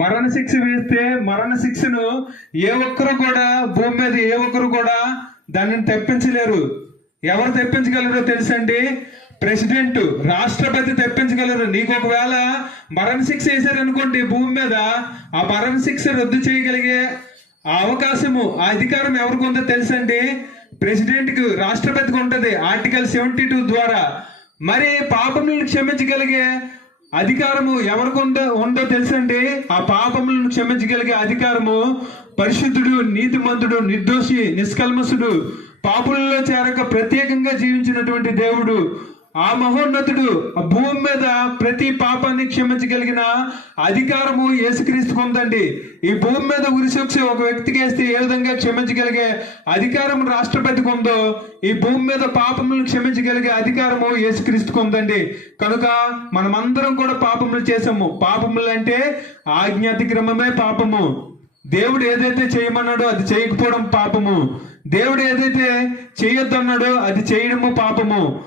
మరణ శిక్ష వేస్తే మరణ శిక్షను ఏ ఒక్కరు కూడా భూమి మీద ఏ ఒక్కరు కూడా దానిని తెప్పించలేరు. ఎవరు తెప్పించగలరో తెలుసండి? ప్రెసిడెంట్, రాష్ట్రపతి తెప్పించగలరు. నీకు ఒకవేళ మరణ శిక్ష వేశారనుకోండి భూమి మీద, ఆ మరణ శిక్ష రద్దు చేయగలిగే ఆ అవకాశము, ఆ అధికారం ఎవరికి ఉందో తెలుసండి? ప్రెసిడెంట్కి, రాష్ట్రపతికి ఉంటుంది ఆర్టికల్ 72 ద్వారా. మరి పాపములను క్షమించగలిగే అధికారము ఎవరికి ఉందో తెలుసండి? ఆ పాపములను క్షమించగలిగే అధికారము పరిశుద్ధుడు, నీతిమంతుడు, నిర్దోషి, నిష్కల్మసుడు, పాపులలో చేరక ప్రత్యేకంగా జీవించినటువంటి దేవుడు, ఆ మహోన్నతుడు ఆ భూమి మీద ప్రతి పాపాన్ని క్షమించగలిగిన అధికారము యేసుక్రీస్తుకు ఉందండి. ఈ భూమి మీద ఉరిశిక్ష ఒక వ్యక్తికి వేస్తే ఏ విధంగా క్షమించగలిగే అధికారం రాష్ట్రపతికి ఉందో, ఈ భూమి మీద పాపములను క్షమించగలిగే అధికారము యేసుక్రీస్తుకు ఉందండి. కనుక మనమందరం కూడా పాపములు చేసాము. పాపములు అంటే ఆజ్ఞాతిక్రమమే పాపము. దేవుడు ఏదైతే చేయమన్నాడో అది చేయకపోవడం పాపము. దేవుడు ఏదైతే చేయొద్దన్నాడో అది చేయడము పాపము.